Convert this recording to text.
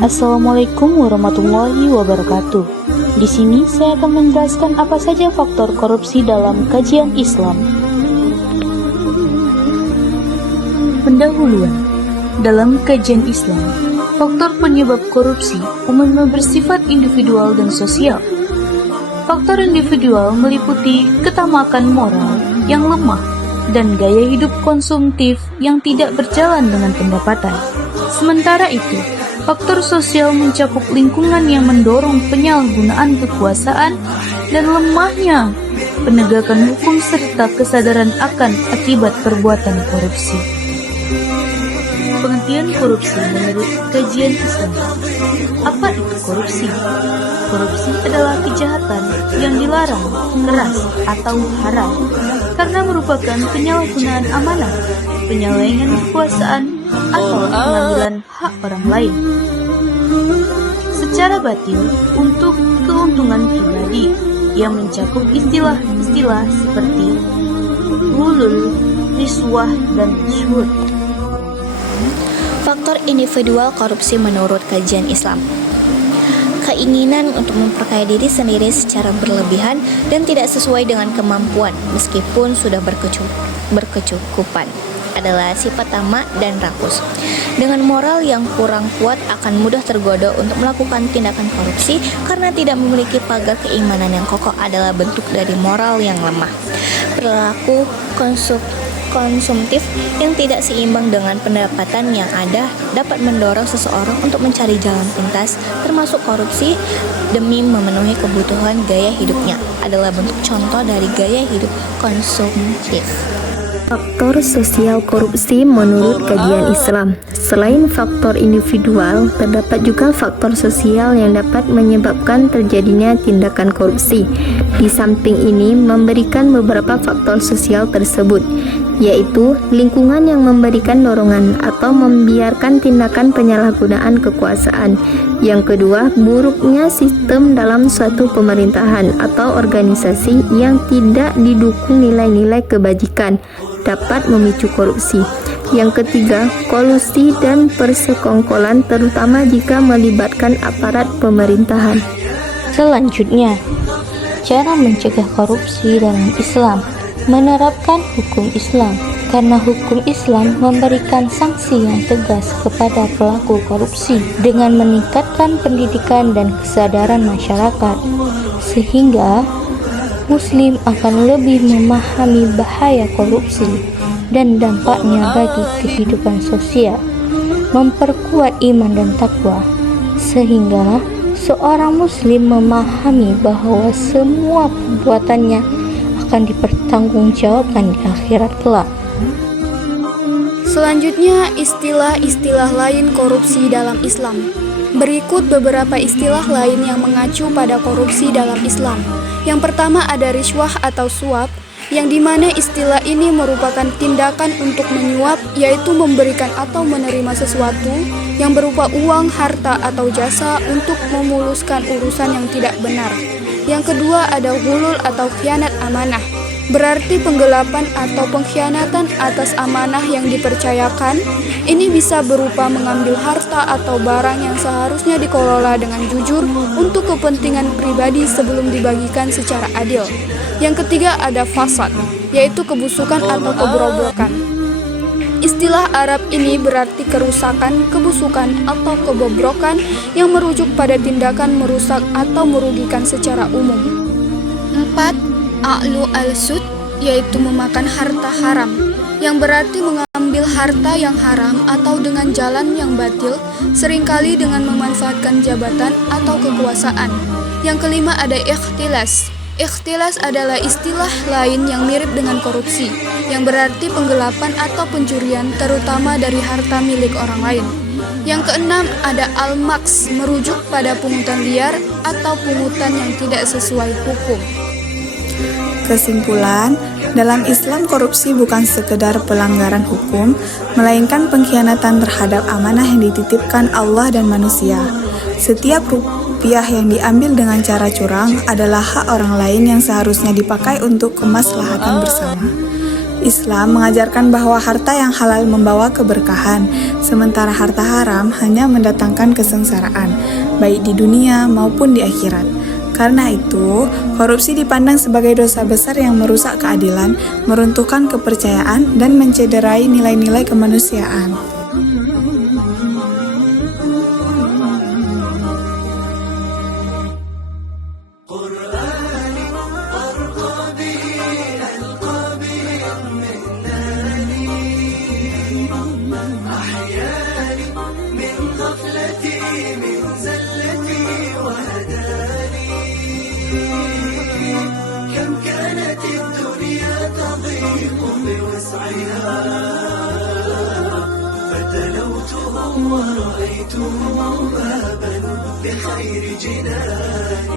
Assalamualaikum warahmatullahi wabarakatuh. Di sini saya akan menjelaskan apa saja faktor korupsi dalam kajian Islam. Pendahuluan. Dalam kajian Islam, faktor penyebab korupsi umumnya bersifat individual dan sosial. Faktor individual meliputi ketamakan moral yang lemah dan gaya hidup konsumtif yang tidak berjalan dengan pendapatan. Sementara itu, faktor sosial mencakup lingkungan yang mendorong penyalahgunaan kekuasaan dan lemahnya penegakan hukum serta kesadaran akan akibat perbuatan korupsi. Pengertian korupsi menurut kajian Islam. Apa itu korupsi? Korupsi adalah kejahatan yang dilarang, keras, atau haram karena merupakan penyalahgunaan amanah, penyelewengan kekuasaan, atau pengambilan hak orang lain secara batil untuk keuntungan pribadi yang mencakup istilah-istilah seperti ghulul, riswah, dan syuhud. Faktor individual korupsi menurut kajian Islam. Keinginan untuk memperkaya diri sendiri secara berlebihan dan tidak sesuai dengan kemampuan meskipun sudah berkecukupan adalah sifat tamak dan rakus. Dengan moral yang kurang kuat akan mudah tergoda untuk melakukan tindakan korupsi karena tidak memiliki pagar keimanan yang kokoh adalah bentuk dari moral yang lemah. Perilaku konsumtif yang tidak seimbang dengan pendapatan yang ada dapat mendorong seseorang untuk mencari jalan pintas, termasuk korupsi demi memenuhi kebutuhan gaya hidupnya adalah bentuk contoh dari gaya hidup konsumtif. Faktor sosial korupsi menurut kajian Islam. Selain faktor individual, terdapat juga faktor sosial yang dapat menyebabkan terjadinya tindakan korupsi. Di samping ini, memberikan beberapa faktor sosial tersebut, yaitu lingkungan yang memberikan dorongan atau membiarkan tindakan penyalahgunaan kekuasaan. Yang kedua, buruknya sistem dalam suatu pemerintahan atau organisasi yang tidak didukung nilai-nilai kebajikan dapat memicu korupsi. Yang ketiga, kolusi dan persekongkolan terutama jika melibatkan aparat pemerintahan. Selanjutnya, cara mencegah korupsi dalam Islam. Menerapkan hukum Islam, karena hukum Islam memberikan sanksi yang tegas kepada pelaku korupsi dengan meningkatkan pendidikan dan kesadaran masyarakat, sehingga Muslim akan lebih memahami bahaya korupsi dan dampaknya bagi kehidupan sosial, memperkuat iman dan takwa, sehingga seorang Muslim memahami bahwa semua perbuatannya akan dipertanggungjawabkan di akhirat kelak. Selanjutnya, istilah-istilah lain korupsi dalam Islam. Berikut beberapa istilah lain yang mengacu pada korupsi dalam Islam. Yang pertama ada riswah atau suap, yang dimana istilah ini merupakan tindakan untuk menyuap, yaitu memberikan atau menerima sesuatu yang berupa uang, harta, atau jasa untuk memuluskan urusan yang tidak benar. Yang kedua ada ghulul atau khianat amanah, berarti penggelapan atau pengkhianatan atas amanah yang dipercayakan. Ini bisa berupa mengambil harta atau barang yang seharusnya dikelola dengan jujur untuk kepentingan pribadi sebelum dibagikan secara adil. Yang ketiga ada fasad, yaitu kebusukan atau keberobrokan. Istilah Arab ini berarti kerusakan, kebusukan, atau kebobrokan yang merujuk pada tindakan merusak atau merugikan secara umum. 4. A'lu al-sud, yaitu memakan harta haram, yang berarti mengambil harta yang haram atau dengan jalan yang batil, seringkali dengan memanfaatkan jabatan atau kekuasaan. Yang kelima ada ikhtilas. Ikhtilas adalah istilah lain yang mirip dengan korupsi, yang berarti penggelapan atau pencurian terutama dari harta milik orang lain. Yang keenam ada al-maks, merujuk pada pungutan liar atau pungutan yang tidak sesuai hukum. Kesimpulan, dalam Islam korupsi bukan sekedar pelanggaran hukum, melainkan pengkhianatan terhadap amanah yang dititipkan Allah dan manusia. Setiap rupiah yang diambil dengan cara curang adalah hak orang lain yang seharusnya dipakai untuk kemaslahatan bersama. Islam mengajarkan bahwa harta yang halal membawa keberkahan, sementara harta haram hanya mendatangkan kesengsaraan, baik di dunia maupun di akhirat. Karena itu, korupsi dipandang sebagai dosa besar yang merusak keadilan, meruntuhkan kepercayaan, dan mencederai nilai-nilai kemanusiaan. فتلوته ورأيته بابا بخير جنان